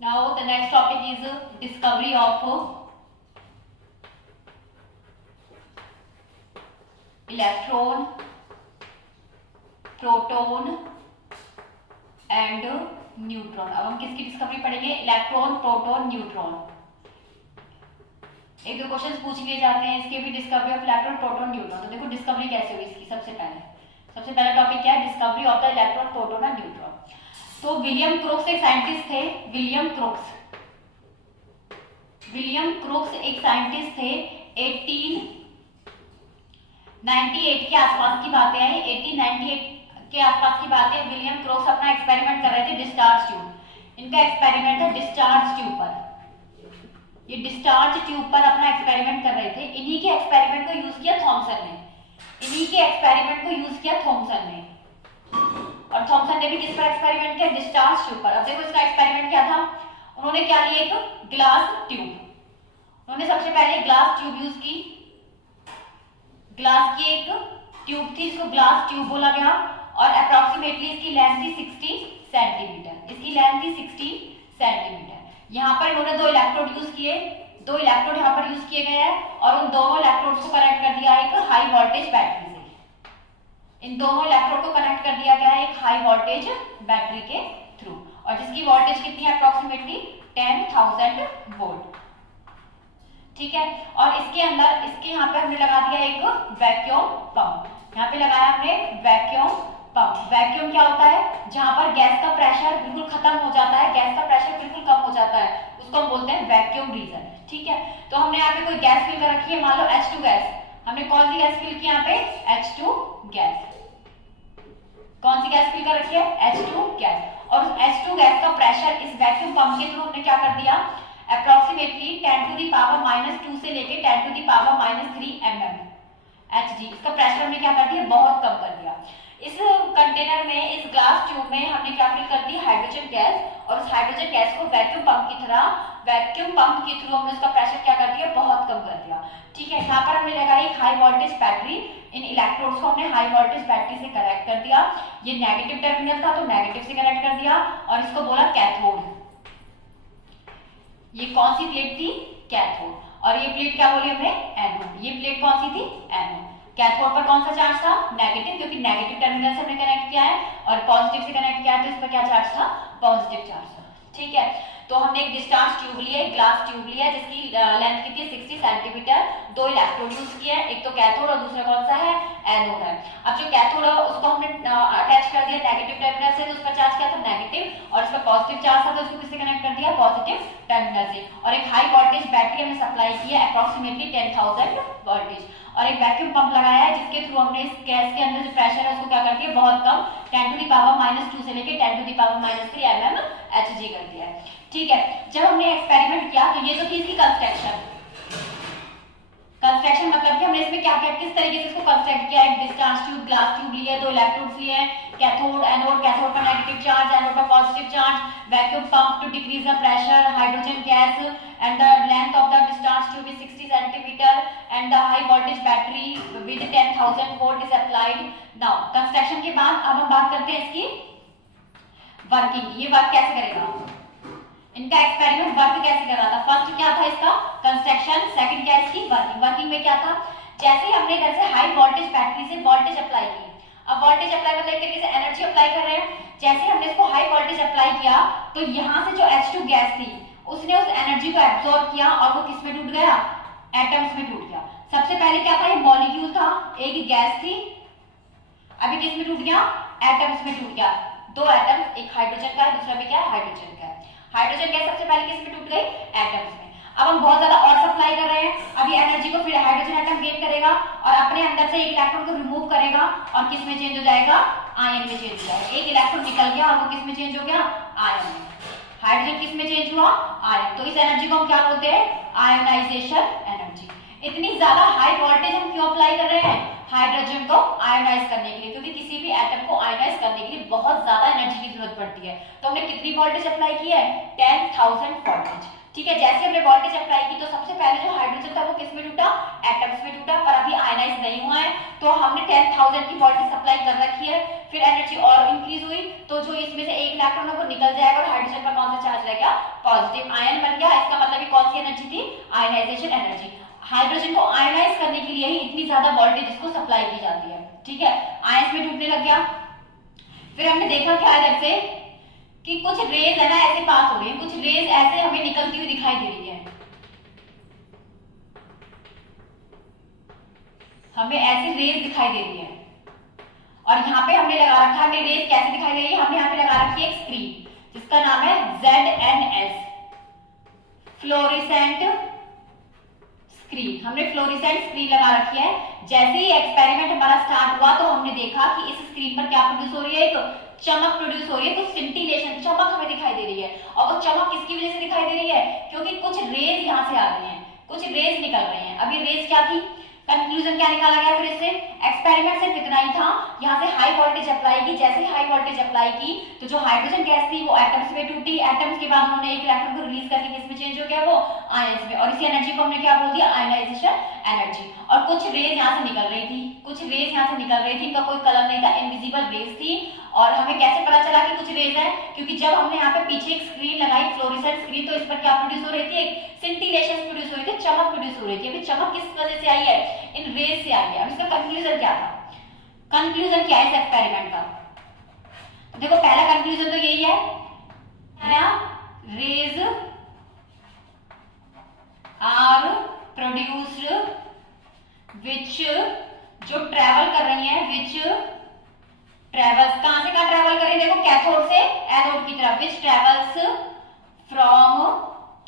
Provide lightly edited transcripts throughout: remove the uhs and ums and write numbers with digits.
Now the next topic is discovery of electron, proton and neutron. अब हम किसकी discovery पढ़ेंगे? Electron, proton, neutron. एक दो क्वेश्चंस पूछ लिए जाते हैं इसके भी, discovery of electron, proton, neutron. तो देखो डिस्कवरी कैसे हुई इसकी। सबसे पहला टॉपिक क्या है? Discovery of the electron, proton and neutron. तो विलियम क्रोक्स एक साइंटिस्ट थे। विलियम क्रोक्स एक साइंटिस्ट थे। 1898 के आसपास की बातें हैं। 1898 के आसपास की बात है। विलियम क्रोक्स अपना एक्सपेरिमेंट कर रहे थे डिस्चार्ज ट्यूब। इनका एक्सपेरिमेंट है डिस्चार्ज ट्यूब पर। ये डिस्चार्ज ट्यूब पर अपना एक्सपेरिमेंट कर रहे थे। इन्हीं के एक्सपेरिमेंट को यूज किया थॉमसन ने। और थॉमसन ने भी किस पर एक्सपेरिमेंट किया? डिस्चार्ज ट्यूब पर। अब देखो इसका एक्सपेरिमेंट क्या था। उन्होंने क्या लिया? एक ग्लास ट्यूब। उन्होंने सबसे पहले ग्लास ट्यूब यूज की। ग्लास की एक ट्यूब थी, इसको ग्लास ट्यूब बोला गया। और अप्रोक्सीमेटली इसकी लेंथ थी 60 सेंटीमीटर। यहाँ पर इन्होंने दो इलेक्ट्रोड यूज किए। दो इलेक्ट्रोड यहाँ पर यूज किए गए हैं और उन दोनों इलेक्ट्रोड्स को कनेक्ट कर दिया एक हाई वोल्टेज बैटरी से। इन दोनों इलेक्ट्रोड को कनेक्ट कर दिया गया है एक हाई वोल्टेज बैटरी के थ्रू, और जिसकी वोल्टेज कितनी है? Approximately 10,000 volt. ठीक है। और इसके अंदर इसके यहाँ पे हमने लगा दिया एक वैक्यूम पंप। यहाँ पे लगाया हमने वैक्यूम पंप। वैक्यूम क्या होता है? जहां पर गैस का प्रेशर बिल्कुल खत्म हो जाता है, गैस का प्रेशर बिल्कुल कम हो जाता है, उसको हम बोलते हैं वैक्यूम रीजन। ठीक है। तो हमने यहाँ पे कोई गैस फिल कर रखी है, मान लो H2 गैस। हमने कौन सी गैस फिल की यहाँ पे? H2 gas. कौन सी गैस फिल कर रखी है? H2 gas. और उस H2 गैस का प्रेशर इस वैक्यूम पंप के थ्रू हमने क्या कर दिया? अप्रोक्सीमेटली 10⁻⁻2 से लेके 10⁻³ mm Hg। इसका प्रेशर हमने क्या कर दिया? बहुत कम कर दिया। इस कंटेनर में, इस ग्लास ट्यूब में हमने क्या फिल कर दी? Hydrogen gas. और उस हाइड्रोजन गैस को वैक्यूम पंप के थ्रू हमने उसका प्रेशर क्या कर दिया? बहुत कम कर दिया। ठीक है। यहाँ पर हमने लगाई हाई वोल्टेज बैटरी। इन इलेक्ट्रोड्स को हमने हाई वोल्टेज बैटरी से कनेक्ट कर दिया। ये नेगेटिव टर्मिनल था तो नेगेटिव से कनेक्ट कर दिया और इसको बोला कैथोड। ये कौन सी प्लेट थी? कैथोड। और ये प्लेट क्या बोली हमने? एनोड। ये प्लेट कौन सी थी? एनोड। कैथोड पर कौन सा चार्ज था? नेगेटिव, क्योंकि नेगेटिव टर्मिनल से हमने कनेक्ट किया है, और पॉजिटिव से कनेक्ट किया है तो इस पर क्या चार्ज था? पॉजिटिव चार्ज था। ठीक है। तो हमने एक डिस्चार्ज ट्यूब लिया, एक ग्लास ट्यूब लिया जिसकी लेंथ कितनी है? 60 सेंटीमीटर। दो इलेक्ट्रोड यूज किए, एक तो कैथोड और दूसरा कौन सा है? एनोड है। अब जो कैथोड है उसको हमने अटैच कर दिया नेगेटिव टर्मिनल से, तो उसका चार्ज क्या था? नेगेटिव। और इसका पॉजिटिव चार्ज था तो उसको किससे कनेक्ट कर दिया? पॉजिटिव टर्मिनल से। और एक हाई वोल्टेज बैटरी हमने सप्लाई की है अप्रोक्सीमेटली 10,000 वोल्टेज। और एक वैक्यूम पंप लगाया है जिसके थ्रू हमने इस गैस के अंदर जो प्रेशर है उसको क्या कर दिया? बहुत कम, 10⁻⁻2 से लेके 10⁻³ mm Hg कर दिया है। ठीक है। जब हमने एक्सपेरिमेंट किया तो ये तो थी इसकी कंस्ट्रक्शन मतलब कि हमने इसमें क्या क्या किस तरीके से इसको कंस्ट्रक्ट किया। एक डिस्चार्ज ट्यूब, ग्लास ट्यूब लिए, दो इलेक्ट्रोड्स लिए हैं, कैथोड, एनोड। कैथोड पर नेगेटिव चार्ज, एनोड पर positive charge, vacuum pump to decrease the pressure, hydrogen gas, and the length of the discharge tube is 60 centimetre and the high voltage battery with 10,000 volt is applied. Now construction के बाद अब हम बात करते हैं इसकी working. ये work कैसे करेगा? इनका एक्सपेरिमेंट वर्क कैसे कर रहा था? फर्स्ट क्या था इसका? कंस्ट्रक्शन। सेकंड क्या इसकी? वर्किंग। वर्किंग में क्या था? जैसे हमने इधर से हाई वोल्टेज बैटरी से वोल्टेज अप्लाई की। अब वोल्टेज अप्लाई मतलब एक तरीके से एनर्जी अप्लाई कर रहे हैं। जैसे हमने इसको हाई वोल्टेज अप्लाई किया तो यहाँ से जो H2 गैस थी उसने उस एनर्जी को एब्सॉर्ब किया और वो किस में टूट गया? एटम्स में टूट गया। सबसे पहले क्या था? ये मॉलिक्यूल था, एक गैस थी, अभी किस में टूट गया? एटम्स में टूट गया। दो एटम्स, एक हाइड्रोजन का है, दूसरा भी क्या है? हाइड्रोजन का है। हाइड्रोजन गैस सबसे पहले किस में टूट गई? एटम्स में। अब हम बहुत ज्यादा और सप्लाई कर रहे हैं। अभी एनर्जी को फिर हाइड्रोजन एटम गेन करेगा और अपने अंदर से एक इलेक्ट्रॉन को रिमूव करेगा और किस में चेंज हो जाएगा? आयन में चेंज हो जाएगा। एक इलेक्ट्रॉन निकल गया और वो किस में चेंज हो गया? आयन में। हाइड्रोजन किस में चेंज हुआ? आयन। तो इस एनर्जी को हम क्या बोलते हैं? Ionisation energy. इतनी ज्यादा हाई वोल्टेज हम क्यों अप्लाई कर रहे हैं? हाइड्रोजन को आयोनाइज करने के लिए, क्योंकि किसी भी एटम को आयोनाइज करने के लिए बहुत ज्यादा एनर्जी की जरूरत पड़ती है। तो हमने कितनी वोल्टेज अप्लाई की है? 10,000 वोल्टेज। ठीक है। जैसे हमने वोल्टेज अप्लाई की तो सबसे पहले जो हाइड्रोजन था वो किस में टूटा? एटम्स में टूटा, पर अभी आयोनाइज नहीं हुआ है। तो हमने 10,000 की वोल्टेज सप्लाई कर रखी है। फिर एनर्जी और इंक्रीज हुई तो जो इसमें से एक इलेक्ट्रॉन को निकल जाएगा और हाइड्रोजन का कौन सा चार्ज रहेगा? पॉजिटिव। पॉजिटिव आयन बन गया। इसका मतलब कौन सी एनर्जी थी, आयनाइजेशन एनर्जी। हाइड्रोजन को आयनाइज करने के लिए ही इतनी ज्यादा वोल्टेज इसको सप्लाई की जाती है, ठीक है। आयंस में टूटने लग गया। फिर हमने देखा क्या है से कि कुछ रेज है ना ऐसे पास हो रही है, कुछ रेज ऐसे हमें निकलती हुई दिखाई दे रही है, हमें ऐसे रेज दिखाई दे रही है। और यहाँ पे हमने लगा रखा है, रेज कैसे दिखाई दे रही है, हमने यहाँ पे लगा रखी है एक स्क्रीन जिसका नाम है ZNS, फ्लोरेसेंट स्क्रीन। हमने फ्लोरेसेंट स्क्रीन लगा रखी है। जैसे ही एक्सपेरिमेंट हमारा स्टार्ट हुआ तो हमने देखा कि इस स्क्रीन पर क्या प्रोड्यूस हो रही है, एक चमक प्रोड्यूस हो रही है, कुछ सिंटिलेशन, चमक हमें दिखाई दे रही है। और वो चमक किसकी वजह से दिखाई दे रही है, क्योंकि कुछ रेज यहाँ से आ रही हैं, कुछ रेज निकल रहे हैं। अब ये रेज क्या थी, कंक्लूजन क्या निकाला गया फिर इससे, एक्सपेरिमेंट सिर्फ इतना ही था, यहाँ से हाई वोल्टेज अप्लाई की। जैसे ही हाई वोल्टेज अप्लाई की तो जो हाइड्रोजन गैस थी वो एटम्स में टूटी, एटम्स के बाद उन्होंने एक इलेक्ट्रॉन को रिलीज करके किसमें चेंज हो गया, वो आयंस में। और इसी एनर्जी को हमने क्या बोल दिया, आयनाइजेशन एनर्जी। और कुछ रेज यहाँ से निकल रही थी, कुछ रेज यहाँ से निकल रही थी, इनका कोई कलर नहीं था, इनविजिबल रेज थी। और हमें कैसे पता चला कि कुछ रेज है, क्योंकि जब हमने यहाँ पे पीछे एक स्क्रीन लगाई, फ्लोरेसेंट स्क्रीन, तो इस पर क्या प्रोड्यूस हो रही थी, एक सिंटिलेशन प्रोड्यूस हो रही थी, चमक प्रोड्यूस हो रही थी। अभी चमक किस वजह से आई है, इन रेज से आई है। अब इसका कंक्लूजन क्या था, कंक्लूजन क्या है इस एक्सपेरिमेंट का, तो देखो पहला कंक्लूजन तो यही है ना, रेज आर प्रोड्यूस्ड विच, जो ट्रेवल कर रही है, विच ट्रेवल्स, कहां से कहां ट्रेवल कर रही है, देखो कैथोड से एनोड की तरफ, which travels from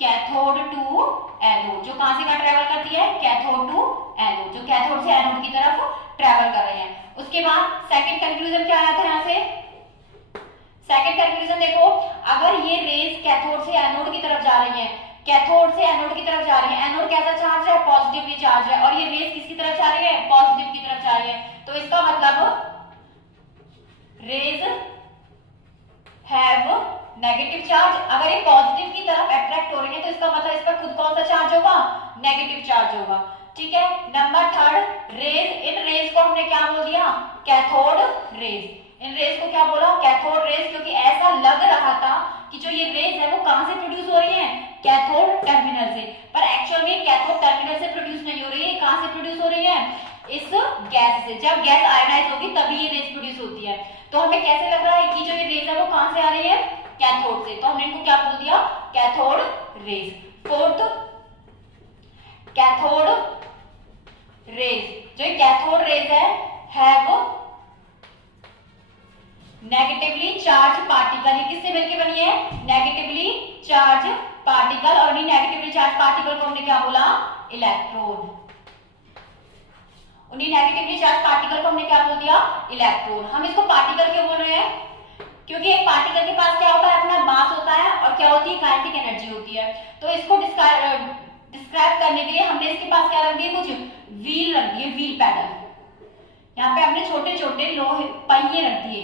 cathode to anode, जो कहां से कहां ट्रेवल करती है, कैथोड टू एनोड, जो कैथोड से एनोड की तरफ ट्रेवल कर रहे हैं। उसके बाद सेकंड कंक्लूजन क्या आया था यहाँ से, सेकंड कंक्लूजन देखो, अगर ये रेज कैथोड से एनोड की तरफ जा रही है, कैथोड से एनोड की तरफ जा रही है, एनोड कैसा चार्ज है, पॉजिटिवली चार्ज है, और ये रेज किसकी तरफ जा रही है, पॉजिटिव की तरफ जा रही है, तो इसका मतलब रेज हैव नेगेटिव चार्ज। अगर ये पॉजिटिव की तरफ अट्रैक्ट हो रही है तो इसका मतलब इस पर खुद कौन सा चार्ज होगा, नेगेटिव चार्ज होगा, ठीक है। नंबर थर्ड, रेज, इन रेज को हमने क्या बोल दिया, कैथोड रेज। इन रेज को क्या बोला, कैथोड रेज, क्योंकि ऐसा लग रहा था कि जो ये रेज है वो कहां से प्रोड्यूस हो रही है, कैथोड टर्मिनल से, पर एक्चुअल में कैथोड टर्मिनल से प्रोड्यूस नहीं हो रही है, कहां से प्रोड्यूस हो रही है, इस गैस से। जब गैस आयनाइज होगी तभी ये रेज प्रोड्यूस होती है। तो हमें कैसे लग रहा है कि जो ये रेज है वो कहां से आ रही है, कैथोड से, तो हमने इनको क्या बोल दिया, cathode rays. Fourth, cathode rays, जो कैथोड रेज है वो नेगेटिवली चार्ज पार्टिकल, ये किससे मिलकर बनी है, नेगेटिवली चार्ज पार्टिकल, और इन्हीं नेगेटिवली चार्ज पार्टिकल को हमने क्या बोला, इलेक्ट्रॉन। उन्हीं नेगेटिवली चार्ज पार्टिकल को हमने क्या बोल दिया, इलेक्ट्रॉन। हम इसको पार्टिकल क्यों बोल रहे हैं, क्योंकि एक पार्टिकल के पास क्या होता है, अपना मास होता है, और क्या होती है, काइनेटिक एनर्जी होती है। तो इसको डिस्क्राइब करने के लिए हमने इसके पास क्या रख दिया, कुछ व्हील रख दिए, व्हील पैडल। यहाँ पे हमने छोटे छोटे लोहे पहिए रख दिए,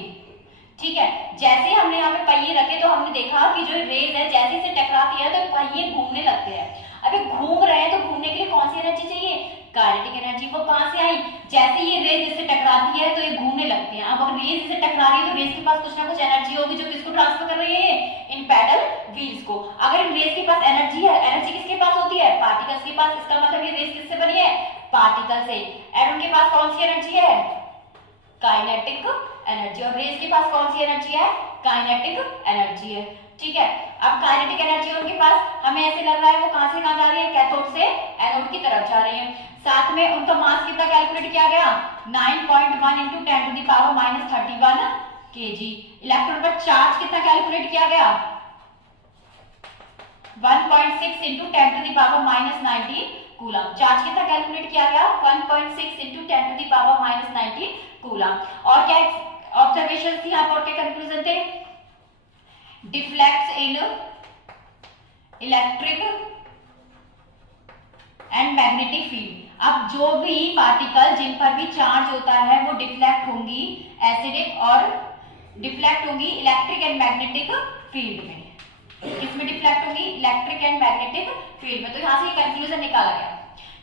ठीक है। जैसे हमने यहाँ पे पहिए रखे तो हमने देखा कि जो रेज है जैसे इसे टकराती है तो पहिए घूमने लगते हैं। अभी घूम रहे हैं तो घूमने के लिए कौन सी एनर्जी चाहिए, काइनेटिक एनर्जी। वो कहां से आई, जैसे ये रेज इससे टकराती है तो ये घूमने लगते हैं। अब अगर रेज इससे टकरा रही है तो रेज के पास कुछ ना कुछ एनर्जी होगी जो किसको ट्रांसफर कर रही है, इन पैडल व्हील्स को। अगर इन रेज के पास एनर्जी है, एनर्जी किसके पास होती है, पार्टिकल्स के पास। इसका मतलब ये रेज किससे बनी है, पार्टिकल से। एंड उनके पास कौन सी एनर्जी है, काइनेटिक एनर्जी, और रेज के पास कौन सी एनर्जी है, काइनेटिक एनर्जी है, ठीक है। अब काइनेटिक एनर्जी उनके पास, हमें ऐसे लग रहा है वो कहां से कहां जा रही है, कैथोड से एनोड की तरफ जा रही है। साथ में उनका मास कितना कैलकुलेट किया गया, 9.1 × 10⁻31 kg। इलेक्ट्रॉन पर चार्ज कितना कैलकुलेट किया गया, 1.6 × 10⁻19 कूलम। चार्ज कितना कैलकुलेट किया गया, 1.6 × 10⁻19 कूलम। और क्या ऑब्जर्वेशन थी यहाँ पर, क्या कंक्लूजन थे, deflects in electric and magnetic field. अब जो भी पार्टिकल जिन पर भी चार्ज होता है वो डिफ्लेक्ट होंगी एसिडिक, और डिफ्लेक्ट होंगी इलेक्ट्रिक एंड मैग्नेटिक फील्ड में। किसमें डिफ्लेक्ट होंगी, इलेक्ट्रिक एंड मैग्नेटिक फील्ड में। तो यहां से कंक्लूजन निकाला गया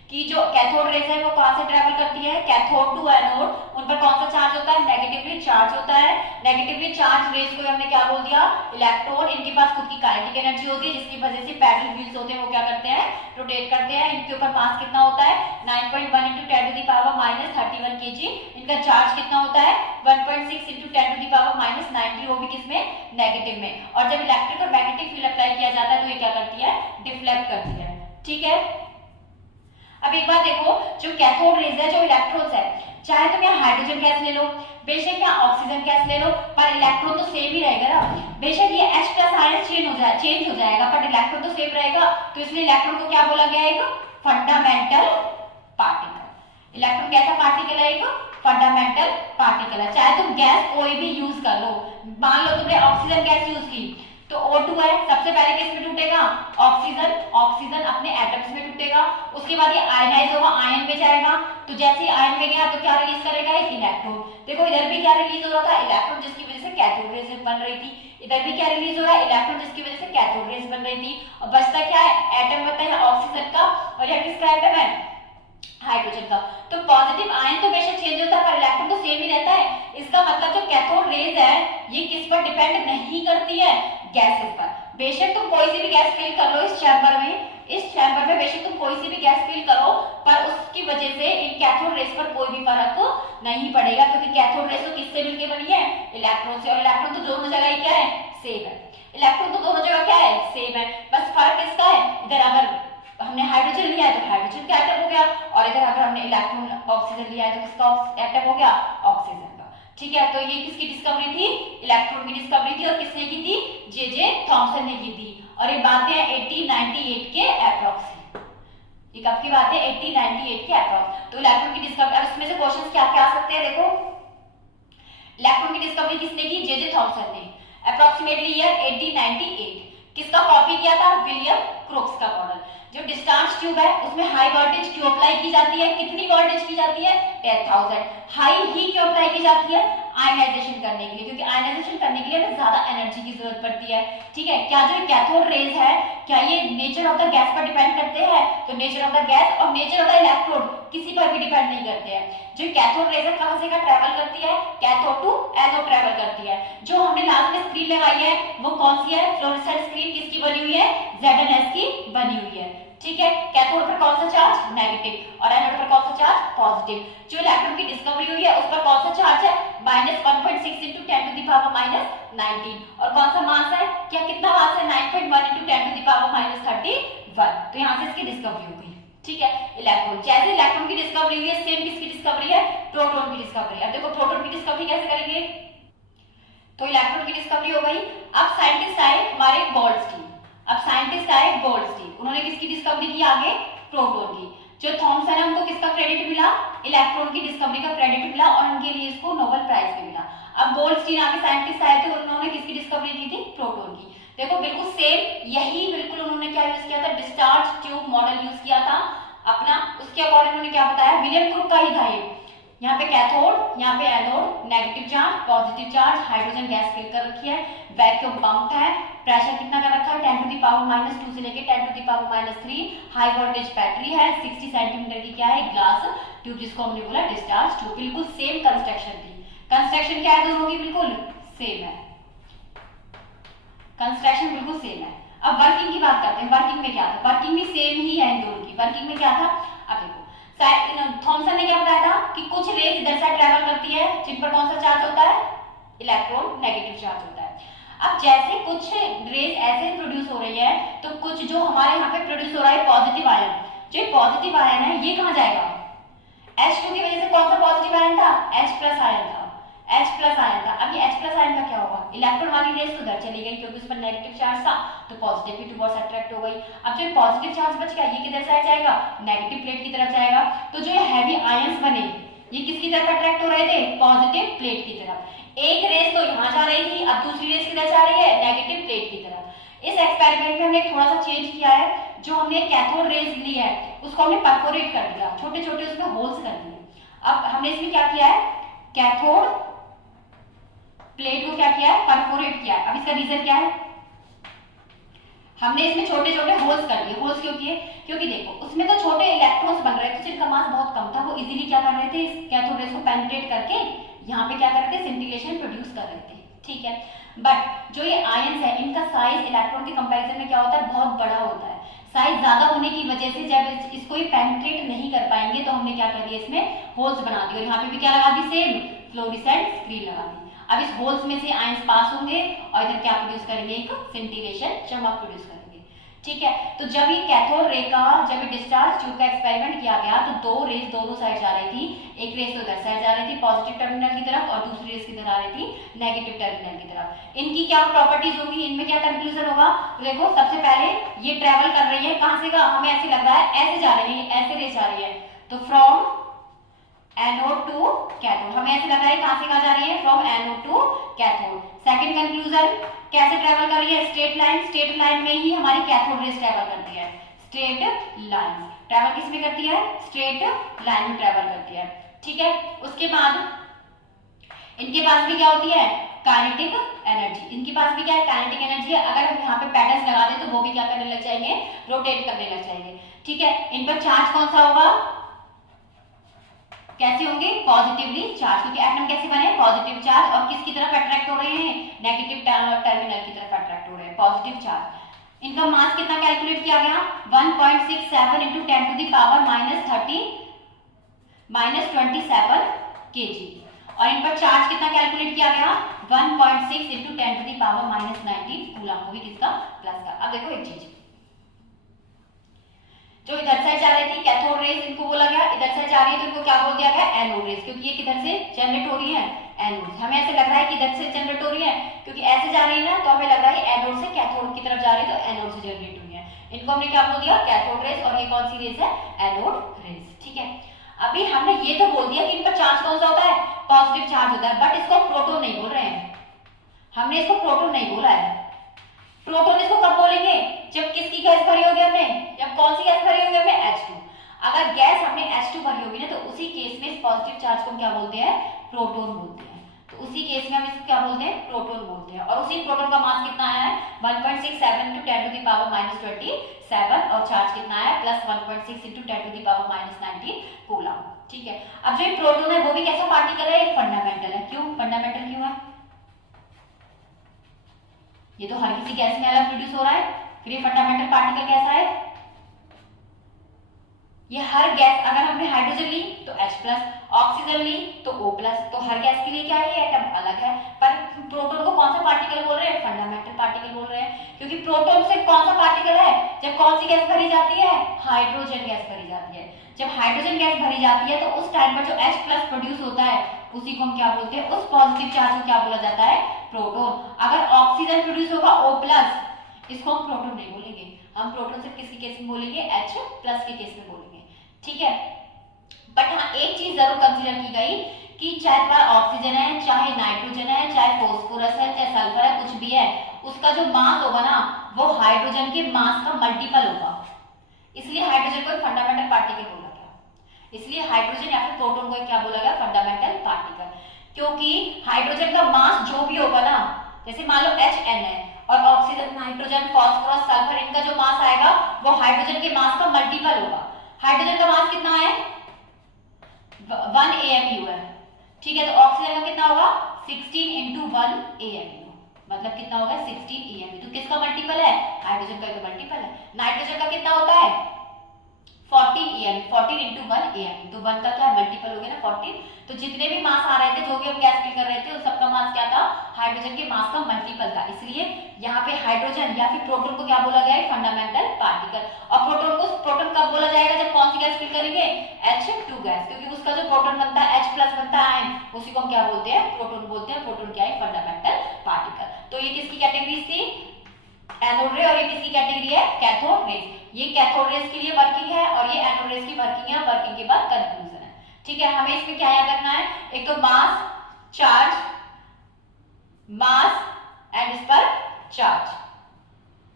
कि जो कैथोड रेज है वो कहां से ट्रेवल करती है, कैथोड टू एनोड, उन पर कौन सा चार्ज होता है, नेगेटिवली चार्ज होता है। नेगेटिवली चार्ज रेज को हमने क्या बोल दिया, इलेक्ट्रॉन। इनके पास खुद की काइनेटिक एनर्जी होती है जिसकी वजह से पैरेलल व्हील्स होते हैं वो क्या करते हैं, रोटेट करते हैं। इनके ऊपर मास कितना होता है, 9.1 × 10⁻³ kg। इनका चार्ज कितना होता है, 1.6 × 10⁻⁻90, वो भी किसमें, नेगेटिव में। और जब इलेक्ट्रिक और मैग्नेटिक फील्ड अप्लाई किया जाता है तो ये क्या करती है, डिफ्लेक्ट करती है। ठीक है, अब एक बात देखो, जो कैथोड रेज है, जो इलेक्ट्रॉन्स है, चाहे तुम यहाँ हाइड्रोजन गैस ले लो, बेशक यहाँ ऑक्सीजन गैस ले लो, पर इलेक्ट्रॉन तो सेम ही रहेगा ना। बेशक ये H+ आयन चेंज हो जाएगा पर इलेक्ट्रॉन तो सेम रहेगा, तो इसलिए इलेक्ट्रॉन को क्या बोला गया है, एक फंडामेंटल पार्टिकल। इलेक्ट्रॉन कैसा पार्टिकल है, एक फंडामेंटल पार्टिकल है। चाहे तुम गैस कोई भी यूज कर लो, मान लो तुमने ऑक्सीजन गैस यूज की तो O2 है, सबसे पहले किस में टूटेगा, ऑक्सीजन। ऑक्सीजन अपने एटम्स में टूटेगा, उसके बाद ये आयनाइज होगा, आयन में जाएगा, तो जैसे ही आयन में गया तो क्या रिलीज करेगा, एक इलेक्ट्रॉन। देखो इधर भी क्या रिलीज हो रहा था, इलेक्ट्रॉन, जिसकी वजह से कैथोड रेज बन रही थी। इधर भी क्या रिलीज हो रहा है, इलेक्ट्रॉन, जिसकी वजह से कैथोड रेज बन रही थी। और बचता क्या है, एटम बचता है ऑक्सीजन का, और यह किसका एटम है, हाइड्रोजन का। तो पॉजिटिव आयन तो बेशक चेंज होता है पर इलेक्ट्रॉन तो सेम ही रहता है। इसका मतलब जो कैथोड रेज है ये किस पर डिपेंड नहीं करती है, गैसेस पर। बेशक तुम कोई सी भी गैस फिल कर लो इस चैम्बर में बेशक तुम कोई सी भी गैस फिल करो, पर उसकी वजह से इन कैथोड रेज पर कोई भी फर्क नहीं पड़ेगा, क्योंकि कैथोड रेज तो किससे मिलकर बनी है, इलेक्ट्रॉन से। और इलेक्ट्रॉन तो दोनों जगह ही क्या है, सेम है। इलेक्ट्रॉन तो दोनों जगह क्या है, सेम है, बस फर्क किसका है, इधर अगर हमने हाइड्रोजन लिया है तो हाइड्रोजन का एटम हो गया, और इधर अगर हमने इलेक्ट्रॉन ऑक्सीजन लिया है तो किसका एटम हो गया, ऑक्सीजन का। ठीक है, तो ये किसकी डिस्कवरी थी, इलेक्ट्रॉन की डिस्कवरी थी, और किसने की थी, जे थॉमसन ने की थी। और ये बातें 1898 के अप्रॉक्स, ये कब की बात है, 1898 के अप्रॉक्स। तो इलेक्ट्रॉन की डिस्कवरी, अब इसमें से क्वेश्चंस क्या क्या आ सकते हैं, देखो इलेक्ट्रॉन की डिस्कवरी किसने की, जे थॉमसन ने, अप्रॉक्सीमेटली ईयर 1898। किसका कॉपी किया था, विलियम क्रोक्स का मॉडल। जो डिस्चार्ज ट्यूब है उसमें हाई वोल्टेज क्यों अप्लाई की जाती है, कितनी वोल्टेज की जाती है, 10,000। हाई ही क्यों अप्लाई की जाती है, आयनाइजेशन करने के लिए, क्योंकि आयनाइजेशन करने के लिए हमें ज्यादा एनर्जी की जरूरत पड़ती है। ठीक है, क्या जो कैथोड रेज है क्या ये नेचर ऑफ द गैस पर डिपेंड करते हैं, तो नेचर ऑफ द गैस और नेचर ऑफ द इलेक्ट्रोड किसी पर भी डिपेंड नहीं करते हैं। जो कैथोड रेज है कहां से ट्रेवल करती है, कैथोड टू एनोड ट्रेवल करती है। जो हमने लास्ट में स्क्रीन लगाई है वो कौन सी है, फ्लोरोसेंट स्क्रीन, किसकी बनी हुई है, ZnS की बनी हुई है। ठीक है, कैथोड पर कौन सा चार्ज, नेगेटिव, और एनोड पर कौन सा चार्ज, पॉजिटिव। जो इलेक्ट्रॉन की डिस्कवरी हुई है उस पर कौन सा चार्ज है, -1.6 × 10⁻⁻19, और कौन सा मास है, क्या कितना मास है, 9.1 × 10⁻31। तो यहाँ से इसकी डिस्कवरी हो गई। ठीक है, इलेक्ट्रॉन, जैसे इलेक्ट्रॉन की डिस्कवरी हुई है सेम किसकी डिस्कवरी है, प्रोटॉन की डिस्कवरी। अब देखो प्रोटॉन की डिस्कवरी कैसे करेंगे, तो इलेक्ट्रॉन की डिस्कवरी हो गई। अब साइंटिस्ट आए हमारे गोल्डस्टीन, उन्होंने किसकी डिस्कवरी की, आगे प्रोटॉन की। जो थॉमसन है उनको किसका क्रेडिट मिला, इलेक्ट्रॉन की डिस्कवरी का क्रेडिट मिला, और उनके लिए इसको नोबेल प्राइज भी मिला। अब गोल्डस्टीन आगे साइंटिस्ट आए थे, उन्होंने किसकी डिस्कवरी की थी, प्रोटॉन की। देखो बिल्कुल सेम यही बिल्कुल उन्होंने क्या यूज किया था, डिस्चार्ज ट्यूब मॉडल यूज किया था अपना। उसके अकॉर्डिंग उन्होंने क्या बताया, विलियम क्रुक का ही था ये। यहाँ पे कैथोड, यहाँ पे anode, negative charge, positive charge, hydrogen gas fill कर रखी है, वैक्यूम पंप है, प्रेशर कितना कर रखा है, 10⁻⁻2 से लेके 10⁻3, हाई वोल्टेज बैटरी है, 60 सेंटीमीटर की क्या है, ग्लास ट्यूब, जिसको हमने बोला डिस्चार्ज ट्यूब। बिल्कुल सेम कंस्ट्रक्शन थी। कंस्ट्रक्शन क्या है दोनों की, बिल्कुल सेम है, कंस्ट्रक्शन बिल्कुल सेम है। अब वर्किंग की बात करते हैं, वर्किंग में क्या था, वर्किंग भी सेम ही है इन दोनों की। वर्किंग में क्या था, अब देखो थॉमसन ने क्या बताया था कि कुछ रेज इधर से ट्रेवल करती है जिन पर कौन सा चार्ज होता है, इलेक्ट्रॉन, नेगेटिव चार्ज होता है। अब जैसे कुछ रेज ऐसे प्रोड्यूस हो रही है तो कुछ जो हमारे यहाँ पे प्रोड्यूस हो रहा है पॉजिटिव आयन, जो पॉजिटिव आयन है ये कहाँ जाएगा, H2 की वजह से कौन सा पॉजिटिव आयन था, H+ आयन था, H+ आयन था। अब ये H+ आयन का क्या होगा, इलेक्ट्रॉन वाली रेस तो उधर चली गई क्योंकि उस पर नेगेटिव चार्ज था, तो पॉजिटिव की टुवर्ड्स अट्रैक्ट हो गई। अब जो पॉजिटिव चार्ज बच गया ये किधर साइड जाएगा, नेगेटिव प्लेट की तरफ जाएगा। तो जो हैवी आयंस बने ये किसकी तरफ अट्रैक्ट हो रहे थे, पॉजिटिव प्लेट की तरफ। एक रेस तो यहाँ जा रही थी, अब दूसरी रेस किधर जा रही है, नेगेटिव प्लेट की तरफ। इस एक्सपेरिमेंट में हमने थोड़ा सा चेंज किया है, जो हमने कैथोड रेज ली है उसको हमने परफोरेट कर दिया, छोटे छोटे उसमें होल्स कर दिए। अब हमने इसमें क्या किया है, कैथोड प्लेट को क्या किया है, परफोरेट किया है। अब इसका रीजन क्या है, हमने इसमें छोटे छोटे होल्स कर दिए। होल्स क्यों किए? क्योंकि देखो उसमें तो छोटे इलेक्ट्रॉन्स बन रहे थे जिनका मास बहुत कम था, वो इजीली क्या कर रहे थे, इस कैथोड रेज को पेनिट्रेट करके यहाँ पे क्या कर रहे थे, सिंटिलेशन प्रोड्यूस कर रहे थे। ठीक है, बट जो ये आयंस है इनका साइज इलेक्ट्रॉन के कंपैरिजन में क्या होता है, बहुत बड़ा होता है। साइज ज्यादा होने की वजह से जब इसको ये पेनिट्रेट नहीं कर पाएंगे तो हमने क्या कर दिया, इसमें होल्स बना दिए और यहाँ पे भी क्या लगा दी, सेम फ्लोरेसेंट स्क्रीन लगा दी। अब इस होल्स में से आयंस पास होंगे और इधर क्या प्रोड्यूस करेंगे, एक सिंटिलेशन चमक प्रोड्यूस करेंगे। ठीक है, तो जब ये कैथोड रे का जब ये डिस्चार्ज ट्यूब का एक्सपेरिमेंट किया गया तो दो रेज दोनों साइड जा रही थी। एक रेज तो इधर साइड जा रही थी पॉजिटिव टर्मिनल की तरफ और दूसरी रेज किधर आ रही थी, नेगेटिव टर्मिनल की तरफ। इनकी क्या प्रॉपर्टीज होगी, इनमें क्या कंक्लूजन होगा, तो देखो सबसे पहले ये ट्रेवल कर रही है कहां से का, हमें ऐसे लग रहा है ऐसे जा रही है, ऐसे रेज जा रही है, तो फ्रॉम एनोड टू कैथोड, हमें ऐसे लग रहा है कहां से कहां जा रही है, from anode to cathode. Second conclusion कैसे ट्रेवल कर रही है, स्ट्रेट लाइन, स्ट्रेट लाइन में ही हमारी कैथोड रेज ट्रेवल करती है। स्ट्रेट लाइन ट्रेवल किस में करती है, स्ट्रेट लाइन में ट्रेवल करती है। ठीक है, उसके बाद इनके पास भी क्या होती है, काइनेटिक एनर्जी, इनके पास भी क्या है, काइनेटिक एनर्जी है। अगर हम यहाँ पे पेडल्स लगा दें तो वो भी क्या करने लग जाएंगे, रोटेट करने लग जाएंगे। ठीक है, इन पर चार्ज कौन सा होगा, कैसे होंगे, पॉजिटिवली चार्ज, क्योंकि एटम कैसे बने, पॉजिटिव चार्ज, और किसकी तरफ अट्रैक्ट हो रहे हैं, नेगेटिव टर्मिनल की तरफ अट्रैक्ट हो रहे हैं, पॉजिटिव चार्ज। इनका मास कितना कैलकुलेट किया गया, 1.67 into 10 to the power -27 kg, और इन पर चार्ज कितना कैलकुलेट किया गया, 1.6 into 10 to the power -19 coulomb, वो भी किसका, प्लस का। अब देखो एक चीज, जो इधर से जा रही थी कैथोड रेज, इनको बोला गया इधर से जा रही है तो इनको क्या बोल दिया गया, एनोड रेज, क्योंकि ये किधर से जनरेट हो रही है, एनोड। हमें ऐसे लग रहा है कि इधर से जनरेट हो रही है, क्योंकि ऐसे जा रही है ना, तो हमें लग रहा है एनोड से कैथोड की तरफ जा रही है, तो एनोड से जनरेट हुई है। इनको हमने क्या बोल दिया, कैथोड रेज, और ये कौन सी रेज है, एनोड रेज। ठीक है, अभी हमने ये तो बोल दिया कि इन पर चार्ज कौन सा होता है, पॉजिटिव चार्ज होता है, बट इसको प्रोटॉन नहीं बोल रहे हैं, हमने इसको प्रोटॉन नहीं बोला है। प्रोटॉन इसको कब बोलेंगे, जब किसकी गैस भरी होगी हमने, जब कौन सी गैस भरी होगी हमने, H2। अगर गैस हमने H2 भरी होगी ना, तो उसी केस में इस पॉजिटिव चार्ज को हम क्या बोलते हैं, प्रोटॉन बोलते हैं। तो उसी केस में हम इसको क्या बोलते हैं, प्रोटॉन बोलते हैं। और उसी प्रोटॉन का मास कितना आया है, 1.67 इंटू 10 टू द पावर -27, और चार्ज कितना आया, +1.6 into 10 to the power -19 coulomb. ठीक है, अब जो ये प्रोटॉन है वो भी कैसा पार्टिकल है, एक फंडामेंटल है। क्यों फंडामेंटल क्यों है, ये तो हर किसी गैस में अलग प्रोड्यूस हो रहा है, फिर ये फंडामेंटल पार्टिकल कैसा है, ये हर गैस, अगर हमने हाइड्रोजन ली तो H+, ऑक्सीजन ली तो O+, तो हर गैस के लिए क्या है, ये एटम अलग है। पर प्रोटॉन को कौन सा पार्टिकल बोल रहे हैं, फंडामेंटल पार्टिकल बोल रहे हैं, क्योंकि प्रोटॉन सिर्फ कौन सा पार्टिकल है, जब कौन सी गैस भरी जाती है, हाइड्रोजन गैस भरी जाती है। जब हाइड्रोजन गैस भरी जाती है तो उस टाइम पर जो H+ प्रोड्यूस होता है उसी को हम क्या बोलते हैं, उस पॉजिटिव चार्ज को क्या बोला जाता है, प्रोटॉन। अगर ऑक्सीजन प्रोड्यूस होगा O+, इसको हम प्रोटॉन नहीं बोलेंगे, हम प्रोटॉन सिर्फ किसके केस में बोलेंगे, H+ के केस में बोलेंगे। ठीक है, बट हाँ एक चीज जरूर कंसीडर की गई कि चाहे तुम्हारा ऑक्सीजन है, चाहे नाइट्रोजन है, चाहे फोस्फोरस है, चाहे सल्फर है, कुछ भी है, उसका जो मास होगा ना वो हाइड्रोजन के मास का मल्टीपल होगा। इसलिए हाइड्रोजन को एक फंडामेंटल पार्टिकल बोला गया, इसलिए हाइड्रोजन या फिर प्रोटॉन को क्या बोला गया, फंडामेंटल पार्टिकल। क्योंकि हाइड्रोजन का मास जो भी होगा ना, जैसे मान लो HN है और ऑक्सीजन, नाइट्रोजन, फास्फोरस, सल्फर, इनका जो मास आएगा वो हाइड्रोजन के मास का मल्टीपल होगा। हाइड्रोजन का मास कितना है, 1 AMU है। ठीक है, तो ऑक्सीजन का कितना होगा, 16 इंटू 1 AMU, मतलब कितना होगा, 16 AMU। तो किसका मल्टीपल है, हाइड्रोजन का तो मल्टीपल है। नाइट्रोजन का कितना होता है, 14 AMU, 14 इंटू 1 AMU, तो 1 का क्या मल्टीपल हो गया ना, 14। तो जितने भी मास आ रहे थे, जो भी हम गैस फिल कर रहे थे, उस सबका मास क्या था, हाइड्रोजन के मास का मल्टीपल था। इसलिए यहाँ पे हाइड्रोजन या फिर प्रोटॉन को क्या बोला गया है, फंडामेंटल पार्टिकल। और प्रोटॉन कब बोला जाएगा, जब कौन सी गैस फिल करेंगे, H2 गैस, क्योंकि उसका जो प्रोटॉन बनता है, H+ बनता है, उसी को हम क्या बोलते हैं, प्रोटॉन बोलते हैं। प्रोटॉन क्या है, फंडामेंटल पार्टिकल। तो ये किसकी कैटेगरी थी, एनोड रे, और ये किसकी कैटेगरी है, कैथोड रेज। ये कैथोड रेज के लिए वर्किंग है और ये एनोड रेज की वर्किंग है। वर्किंग के बाद कंक्लूजन है। ठीक है, हमें इसमें क्या याद रखना है, एक तो मास, चार्ज, मास एंड इस पर चार्ज।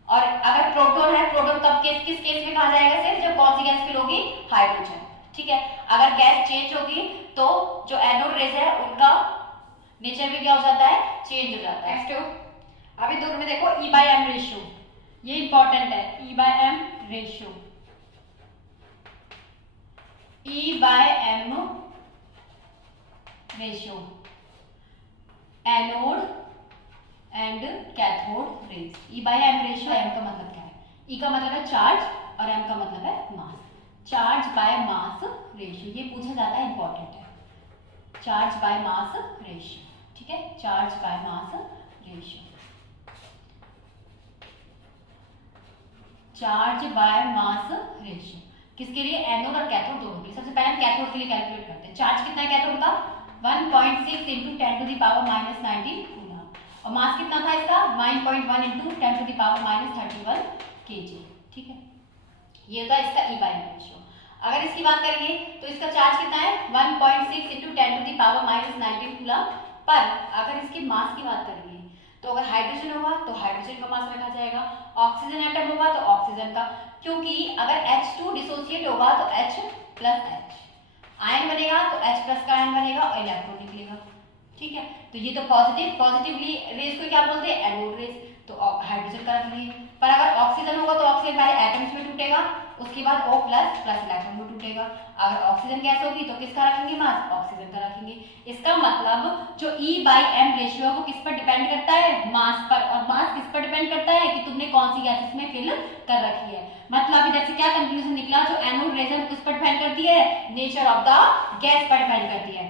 और अगर प्रोटॉन है, प्रोटॉन कब किस केस में कहा जाएगा, सिर्फ जब कौन सी गैस फिल होगी, हाइड्रोजन। ठीक है, अगर गैस चेंज होगी तो जो एनोड रेज है उनका नेचर भी क्या हो जाता है, चेंज हो जाता है। अभी दोनों में देखो E/M रेशियो, ये इंपॉर्टेंट है, E/M ratio, E/M ratio, anode and cathode rays. E/M ratio, M का मतलब क्या है? E का मतलब है चार्ज और M का मतलब है मास। चार्ज बाय मास रेशियो, ये पूछा जाता है, इंपॉर्टेंट है। चार्ज बाय मास रेशियो, ठीक है, charge by mass ratio, charge by mass ratio किसके लिए? एनोड और कैथोड दोनों के लिए। सबसे पहले हम कैथोड के लिए कैलकुलेट करते हैं। चार्ज कितना है कैथोड का? 1.6 × 10⁻⁻19 कूलम, और मास कितना था इसका? 9.1 × 10⁻31 kg, ठीक है। ये होता है इसका E/M रेशियो। अगर इसकी बात करेंगे तो इसका चार्ज कितना है? 1.6 × 10⁻⁻19 कूलम। पर अगर इसके मास की बात करेंगे तो अगर हाइड्रोजन होगा तो हाइड्रोजन का मास रखा जाएगा, ऑक्सीजन एटम होगा तो ऑक्सीजन का, क्योंकि अगर H2 डिसोसिएट होगा तो H+H, आयन बनेगा तो H+ का आयन बनेगा और इलेक्ट्रॉन निकलेगा, ठीक है। तो ये तो पॉजिटिवली रेज को क्या बोलते हैं? एनोड रेज, तो हाइड्रोजन का रख लिए। पर अगर ऑक्सीजन होगा तो ऑक्सीजन पहले एटम्स में टूटेगा, उसके बाद O+ इलेक्ट्रॉन में टूटेगा। अगर ऑक्सीजन गैस होगी तो किसका रखेंगे मास? ऑक्सीजन का रखेंगे। इसका मतलब जो E/M रेशियो है वो किस पर डिपेंड करता है? मास पर। और मास किस पर डिपेंड करता है? कि तुमने कौन सी गैस इसमें फिल कर रखी है। मतलब इधर से क्या कंक्लूजन निकला? जो एनोड रेज है किस पर डिपेंड करती है? नेचर ऑफ द गैस पर डिपेंड करती है।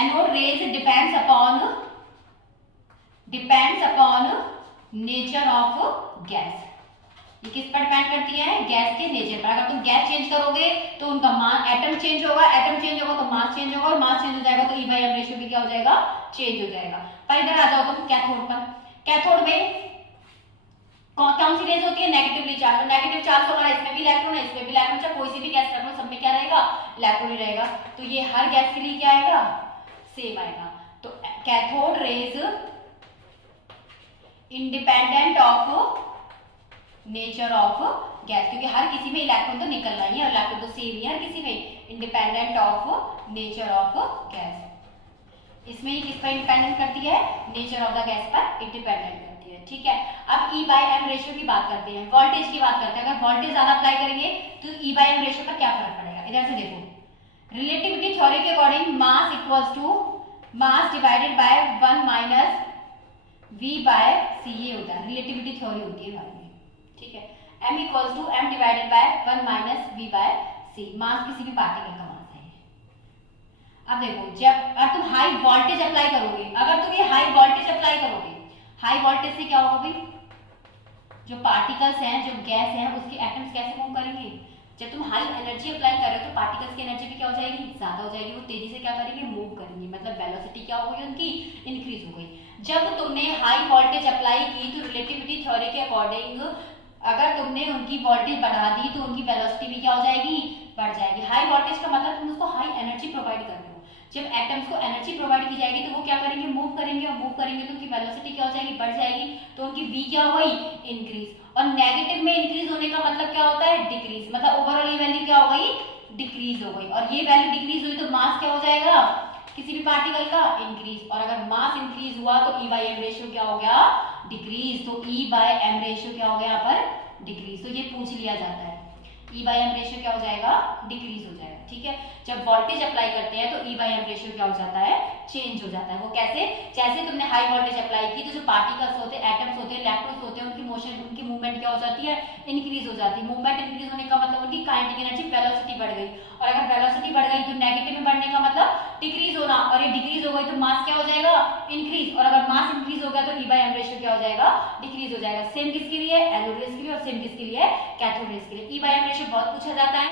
Anode rays depends upon nature of gas. ये किस पर डिपेंड करती है? गैस के नेचर पर। अगर तुम गैस चेंज करोगे तो उनका मास, एटम चेंज होगा, एटम चेंज होगा तो मास चेंज होगा, और मास चेंज हो जाएगा तो E/M रेशियो भी क्या हो जाएगा? चेंज हो जाएगा। पर इधर आ जाओ तुम कैथोड पर। कैथोड में कौन सी रेज होती है? Negatively charge. तो नेगेटिव चार्ज तो हमारा इसमें भी इलेक्ट्रॉन है, इसमें भी इलेक्ट्रॉन, चाहे कोई सी भी गैस रख लो सब में क्या रहेगा? इलेक्ट्रॉन ही रहेगा। तो ये हर गैस के लिए क्या आएगा? सेम आएगा। तो cathode rays independent of nature of gas, क्योंकि हर किसी में इलेक्ट्रॉन तो निकलना ही है, इलेक्ट्रॉन तो सेम ही है हर किसी में। Independent of nature of gas, इसमें ये किस पर इंडिपेंडेंट करती है? नेचर ऑफ द गैस पर इंडिपेंडेंट करती है, ठीक है। अब E/M रेशियो की बात करते हैं, वोल्टेज की बात करते हैं। अगर वोल्टेज ज्यादा अप्लाई करेंगे तो E/M रेशियो पर क्या फर्क पड़ेगा? इधर से देखो, रिलेटिविटी थ्योरी के according mass equals to mass divided by 1 - V/c, ये होता है रिलेटिविटी थ्योरी होती है भाई, ठीक है। M equals to M divided by 1 - V/c, mass किसी भी पार्टिकल का मास है। अब देखो, जब अगर तुम हाई वोल्टेज अप्लाई करोगे, अगर तुम ये हाई वोल्टेज अप्लाई करोगे, हाई वोल्टेज से क्या होगा भाई? जो पार्टिकल्स हैं, जो गैस है, उसके एटम्स कैसे मूव करेंगे? जब तुम हाई एनर्जी अप्लाई कर रहे हो तो पार्टिकल्स की एनर्जी भी क्या हो जाएगी? ज्यादा हो जाएगी। वो तेजी से क्या करेंगे? मूव करेंगे, मतलब वेलोसिटी क्या हो गई उनकी? इंक्रीज हो गई। जब तुमने हाई वोल्टेज अप्लाई की तो रिलेटिविटी थ्योरी के अकॉर्डिंग अगर तुमने उनकी वोल्टेज बढ़ा दी तो उनकी वेलोसिटी भी क्या हो जाएगी? बढ़ जाएगी। हाई वोल्टेज का मतलब तुम उसको हाई एनर्जी प्रोवाइड कर रहे हो। जब एटम्स को एनर्जी प्रोवाइड की जाएगी तो वो क्या करेंगे? मूव करेंगे, और मूव करेंगे तो उनकी वेलोसिटी क्या हो जाएगी? बढ़ जाएगी। तो उनकी V क्या हो गई? इंक्रीज। और नेगेटिव में इंक्रीज होने का मतलब क्या होता है? डिक्रीज। मतलब ओवरऑल ये वैल्यू क्या हो गई? डिक्रीज हो गई। और ये वैल्यू डिक्रीज हुई तो मास क्या हो जाएगा किसी भी पार्टिकल का? इंक्रीज। और अगर मास इंक्रीज हुआ तो E/M रेशियो क्या हो गया? डिक्रीज। तो E/M रेशियो क्या हो गया यहाँ पर? डिक्रीज। तो ये पूछ लिया जाता है, E/M रेशियो क्या हो जाएगा? डिक्रीज हो जाएगा, ठीक है। जब वोल्टेज अप्लाई करते हैं तो E/M रेशियो क्या हो जाता है? चेंज हो जाता है। वो कैसे? जैसे तुमने हाई वोल्टेज अप्लाई की तो जो पार्टिकल्स होते हैं, एटम्स होते हैं, इलेक्ट्रॉन्स होते हैं, उनकी मोशन, उनकी मूवमेंट क्या हो जाती है? इंक्रीज हो जाती है। मूवमेंट इंक्रीज होने का मतलब उनकी काइनेटिक एनर्जी, वेलोसिटी बढ़ गई। और अगर वेलोसिटी बढ़ गई तो नेगेटिव में बढ़ने का मतलब डिक्रीज होना, और ये डिक्रीज हो गई तो मास क्या हो जाएगा? इंक्रीज। और अगर मास इंक्रीज हो गया तो E/M रेशियो क्या हो जाएगा? डिक्रीज हो जाएगा। सेम किसके लिए? एनोड रेज के लिए, और सेम किसके लिए? कैथोड रेज के लिए। E/M रेशियो बहुत पूछा जाता है।